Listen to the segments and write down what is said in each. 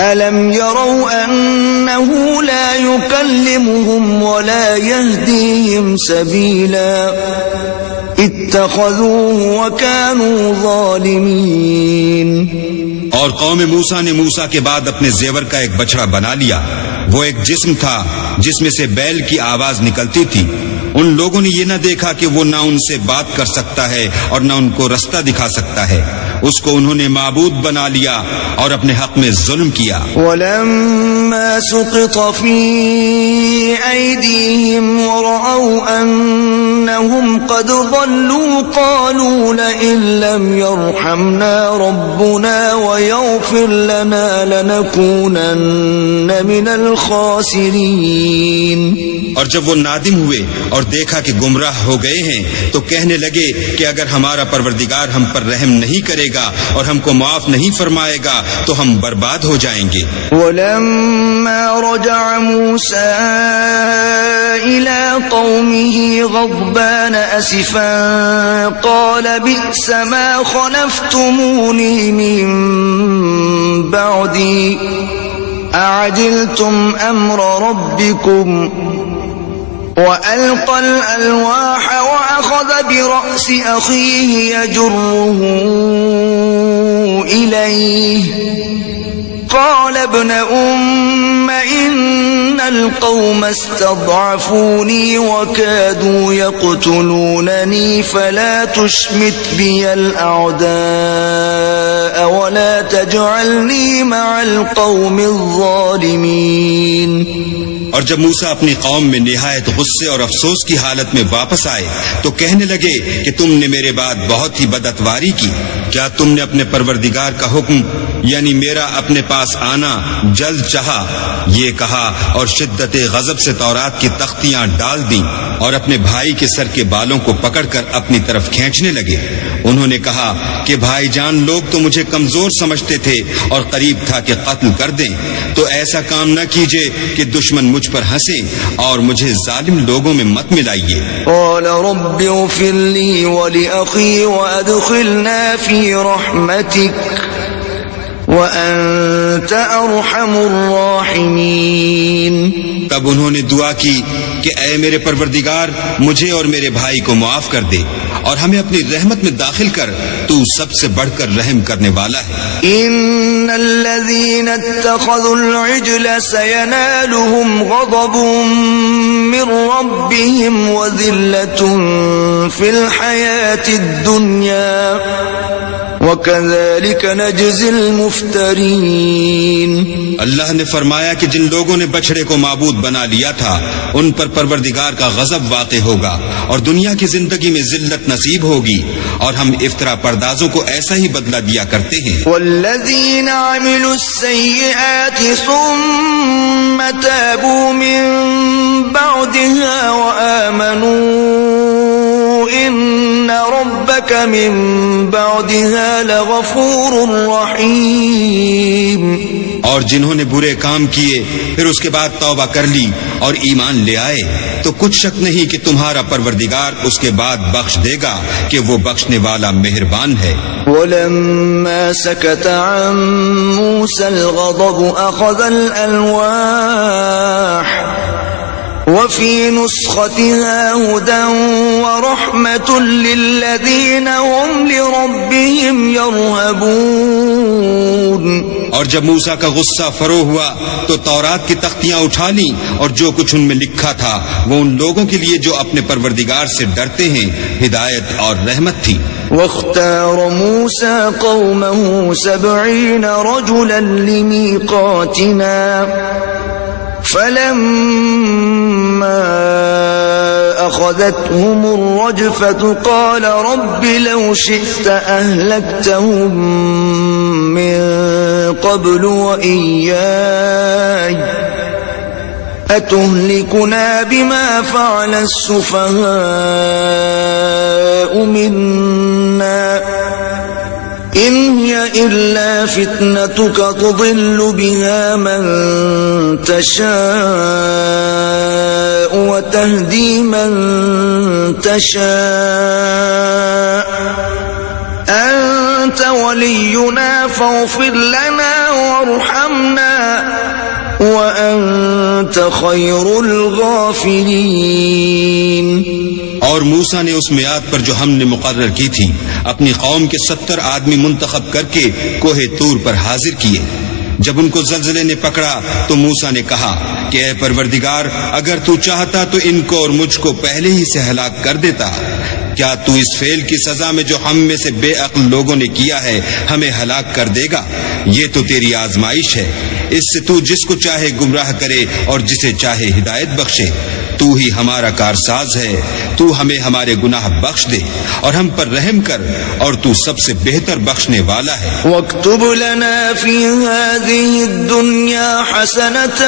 أَلَمْ يَرَوْا أَنَّهُ لَا يُكَلِّمُهُمْ وَلَا يَهْدِيهِمْ سَبِيلًا اتَّخَذُوهُ وَكَانُوا ظَالِمِينَ۔ اور قوم موسیٰ نے موسیٰ کے بعد اپنے زیور کا ایک بچڑا بنا لیا، وہ ایک جسم تھا جس میں سے بیل کی آواز نکلتی تھی۔ ان لوگوں نے یہ نہ دیکھا کہ وہ نہ ان سے بات کر سکتا ہے اور نہ ان کو رستہ دکھا سکتا ہے، اس کو انہوں نے معبود بنا لیا اور اپنے حق میں ظلم کیا۔ وَلَمَّا سُقِطَ فِي أَيْدِيهِمْ وَرَأَوْا أَنَّهُمْ قَدْ ضَلُّوا قَالُوا لَئِن لَّمْ يَرْحَمْنَا رَبُّنَا وَيَغْفِرْ لَنَا لَنَكُونَنَّ مِنَ الْخَاسِرِينَ۔ اور جب وہ نادم ہوئے اور دیکھا کہ گمراہ ہو گئے ہیں تو کہنے لگے کہ اگر ہمارا پروردگار ہم پر رحم نہیں کرے گا اور ہم کو معاف نہیں فرمائے گا تو ہم برباد ہو جائیں گے۔ وَلَمَّا رَجَعَ مُوسَىٰ إِلَىٰ قَوْمِهِ غَضْبَانَ أَسِفًا قَالَ بِئْسَ مَا خَلَفْتُمُونِي مِن بَعْدِي أَعَجِلْتُمْ أَمْرَ رَبِّكُمْ وَأَلْقَى الْأَلْوَاحَ وَأَخَذَ بِرَأْسِ أَخِيهِ يَجُرُّهُ إِلَيْهِ قَالَ ابْنَ أُمَّ إِنَّ الْقَوْمَ اسْتَضْعَفُونِي وَكَادُوا يَقْتُلُونَنِي فَلَا تُشْمِتْ بِيَ الْأَعْدَاءَ وَلَا تَجْعَلْنِي مَعَ الْقَوْمِ الظَّالِمِينَ۔ اور جب موسیٰ اپنی قوم میں نہایت غصے اور افسوس کی حالت میں واپس آئے تو کہنے لگے کہ تم نے میرے بعد بہت ہی بدعتواری کی، کیا تم نے اپنے پروردگار کا حکم یعنی میرا اپنے پاس آنا جلد چاہا؟ یہ کہا اور شدت غضب سے تورات کی تختیاں ڈال دیں اور اپنے بھائی کے سر کے بالوں کو پکڑ کر اپنی طرف کھینچنے لگے۔ انہوں نے کہا کہ بھائی جان لوگ تو مجھے کمزور سمجھتے تھے اور قریب تھا کہ قتل کر دیں، تو ایسا کام نہ کیجئے کہ دشمن مجھ پر ہنسیں اور مجھے ظالم لوگوں میں مت ملائیے۔ قال رب اغفر لي ولأخي وأدخلنا في رحمتك وأنت أرحم الراحمين۔ تب انہوں نے دعا کی کہ اے میرے پروردگار مجھے اور میرے بھائی کو معاف کر دے اور ہمیں اپنی رحمت میں داخل کر، تو سب سے بڑھ کر رحم کرنے والا ہے۔ ان الذين اتخذوا العجل سينالهم غضب من ربهم وذلة في الحياة الدنيا وَكَذَلِكَ نَجْزِي الْمُفْتَرِينَ۔ اللہ نے فرمایا کہ جن لوگوں نے بچڑے کو معبود بنا لیا تھا ان پر پروردگار کا غضب واقع ہوگا اور دنیا کی زندگی میں ذلت نصیب ہوگی، اور ہم افطرا پردازوں کو ایسا ہی بدلہ دیا کرتے ہیں۔ وَالَّذِينَ عَمِلُوا السَّيِّئَاتِ ثُمَّ تَابُوا مِن بَعْدِهَا وَآمَنُوا إِنَّ رَبَّكَ مِن بَعْدِهَا لَغَفُورٌ رَحِيمٌ۔ اور جنہوں نے برے کام کیے پھر اس کے بعد توبہ کر لی اور ایمان لے آئے تو کچھ شک نہیں کہ تمہارا پروردگار اس کے بعد بخش دے گا کہ وہ بخشنے والا مہربان ہے۔ وَلَمَّا سَكَتَ عَن مُوسَى الْغَضَبُ أَخَذَ الْأَلْوَاحَ وَفِي نُسْخَتِهَا هُدًى وَرَحْمَةٌ لِّلَّذِينَ هُمْ لِرَبِّهِمْ يَرْهَبُونَ۔ اور جب موسیٰ کا غصہ فرو ہوا تو تورات کی تختیاں اٹھا لیں اور جو کچھ ان میں لکھا تھا وہ ان لوگوں کے لیے جو اپنے پروردگار سے ڈرتے ہیں ہدایت اور رحمت تھی۔ وَاخْتَارَ مُوسَىٰ قَوْمَهُ 70 رَجُلًا لِّمِيقَاتِنَا فَلَمَّا أَخَذَتْهُمُ الرَّجْفَةُ قَالَ رَبِّ لَوْ شِئْتَ أَهْلَكْتَهُم مِّن قَبْلُ وَإِيَّايَ أَتُهْلِكُنَا بِمَا فَعَلَ السُّفَهَاءُ مِنَّا إِنْ هِيَ إِلَّا فِتْنَتُكَ تُضِلُّ بِهَا مَن تَشَاءُ وَتَهْدِي مَن تَشَاءُ أنت ولينا فاغفر لنا وارحمنا وأنت خير الغافرين. اور موسیٰ نے اس میعاد پر جو ہم نے مقرر کی تھی اپنی قوم کے 70 آدمی منتخب کر کے کوہ طور پر حاضر کیے. جب ان کو زلزلے نے پکڑا تو موسیٰ نے کہا کہ اے پروردگار، اگر تو چاہتا تو ان کو اور مجھ کو پہلے ہی سے ہلاک کر دیتا. کیا تو اس فعل کی سزا میں جو ہم میں سے بے عقل لوگوں نے کیا ہے ہمیں ہلاک کر دے گا؟ یہ تو تیری آزمائش ہے. اس سے تو جس کو چاہے گمراہ کرے اور جسے چاہے ہدایت بخشے. تو ہی ہمارا کارساز ہے. تو ہمیں ہمارے گناہ بخش دے اور ہم پر رحم کر، اور تو سب سے بہتر بخشنے والا ہے. واكتب لنا في هذه الدنيا حسنة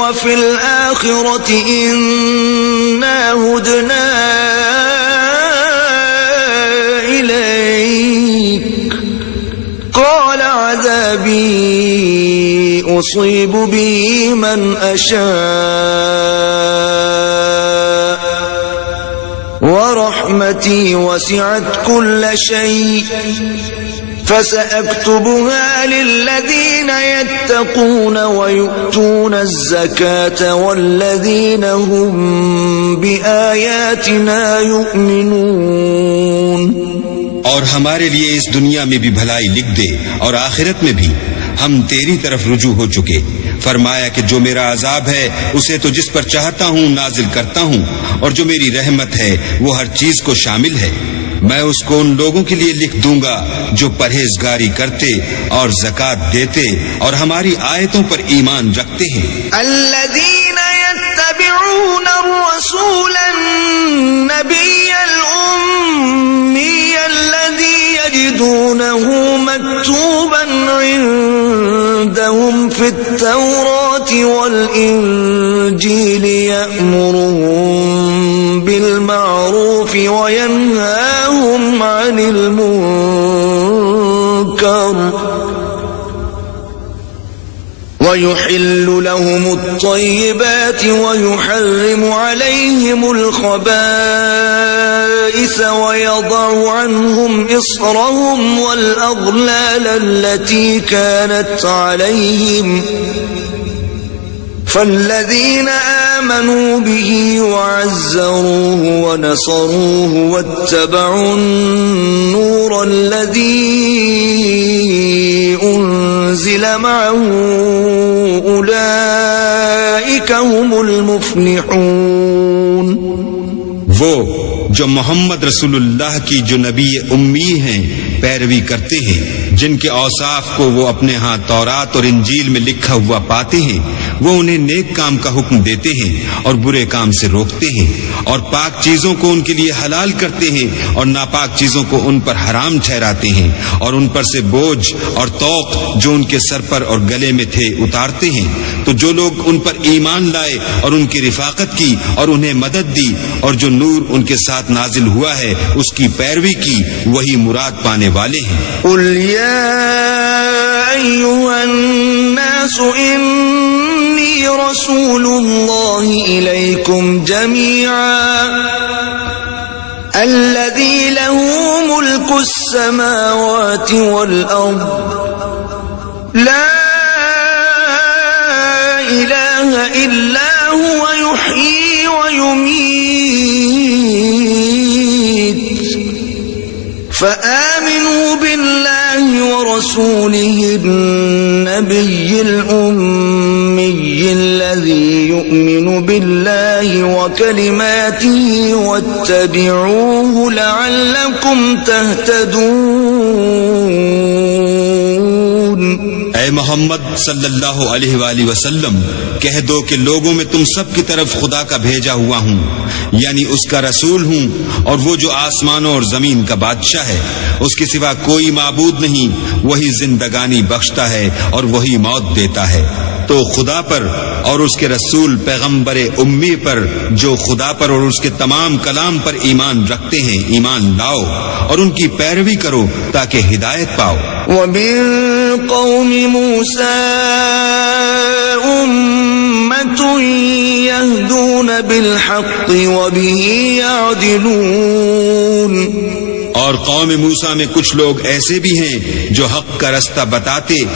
وفي الآخرة إنا هدنا إليك. قال عذابي أصيب به من أشاء ورحمتي وسعت كل شيء فسأكتبها للذين يتقون ويؤتون الزكاة والذين هم بآياتنا يؤمنون. اور ہمارے لیے اس دنیا میں بھی بھلائی لکھ دے اور آخرت میں بھی. ہم تیری طرف رجوع ہو چکے. فرمایا کہ جو میرا عذاب ہے اسے تو جس پر چاہتا ہوں نازل کرتا ہوں، اور جو میری رحمت ہے وہ ہر چیز کو شامل ہے. میں اس کو ان لوگوں کے لیے لکھ دوں گا جو پرہیزگاری کرتے اور زکوٰۃ دیتے اور ہماری آیتوں پر ایمان رکھتے ہیں. الذين يتبعون الرسول النبي الأمي الذي يجدونه مكتوبا عندهم في التوراة والإنجيل يأمرهم بالمعروف وينهاهم عن المنكر ويحل لهم الطيبات ويحرم عليهم الخبائث ويضع عنهم إصرهم والأغلال التي كانت عليهم فالذين آمنوا به وعزروه ونصروه واتبعوا النور الذي أنزل معه أولئك هم المفلحون. وہ جو محمد رسول اللہ کی جو نبی امی ہیں پیروی کرتے ہیں، جن کے اوصاف کو وہ اپنے ہاں تورات اور انجیل میں لکھا ہوا پاتے ہیں، وہ انہیں نیک کام کا حکم دیتے ہیں اور برے کام سے روکتے ہیں، اور پاک چیزوں کو ان کے لیے حلال کرتے ہیں اور ناپاک چیزوں کو ان پر حرام ٹھہراتے ہیں، اور ان پر سے بوجھ اور طوق جو ان کے سر پر اور گلے میں تھے اتارتے ہیں. تو جو لوگ ان پر ایمان لائے اور ان کی رفاقت کی اور انہیں مدد دی اور جو نور ان کے ساتھ نازل ہوا ہے اس کی پیروی کی، وہی مراد پانے والے ہیں. قل يا أيها الناس إني رسول الله إليكم جميعا الذي له ملك السماوات والأرض لا إله إلا هو يحيي ويميت فآمنوا بالله ورسوله النبي الأمي الذي يؤمن بالله وكلماته واتبعوه لعلكم تهتدون. اے محمد صلی اللہ علیہ وآلہ وسلم، کہہ دو کہ لوگوں میں تم سب کی طرف خدا کا بھیجا ہوا ہوں، یعنی اس کا رسول ہوں، اور وہ جو آسمانوں اور زمین کا بادشاہ ہے، اس کے سوا کوئی معبود نہیں. وہی زندگانی بخشتا ہے اور وہی موت دیتا ہے. تو خدا پر اور اس کے رسول پیغمبر امی پر جو خدا پر اور اس کے تمام کلام پر ایمان رکھتے ہیں ایمان لاؤ اور ان کی پیروی کرو تاکہ ہدایت پاؤ. ومن قوم موسى أمة يهدون بالحق وبه يعدلون. اور قوم موسیٰ میں کچھ لوگ ایسے بھی ہیں جو حق کا رستہ بتاتے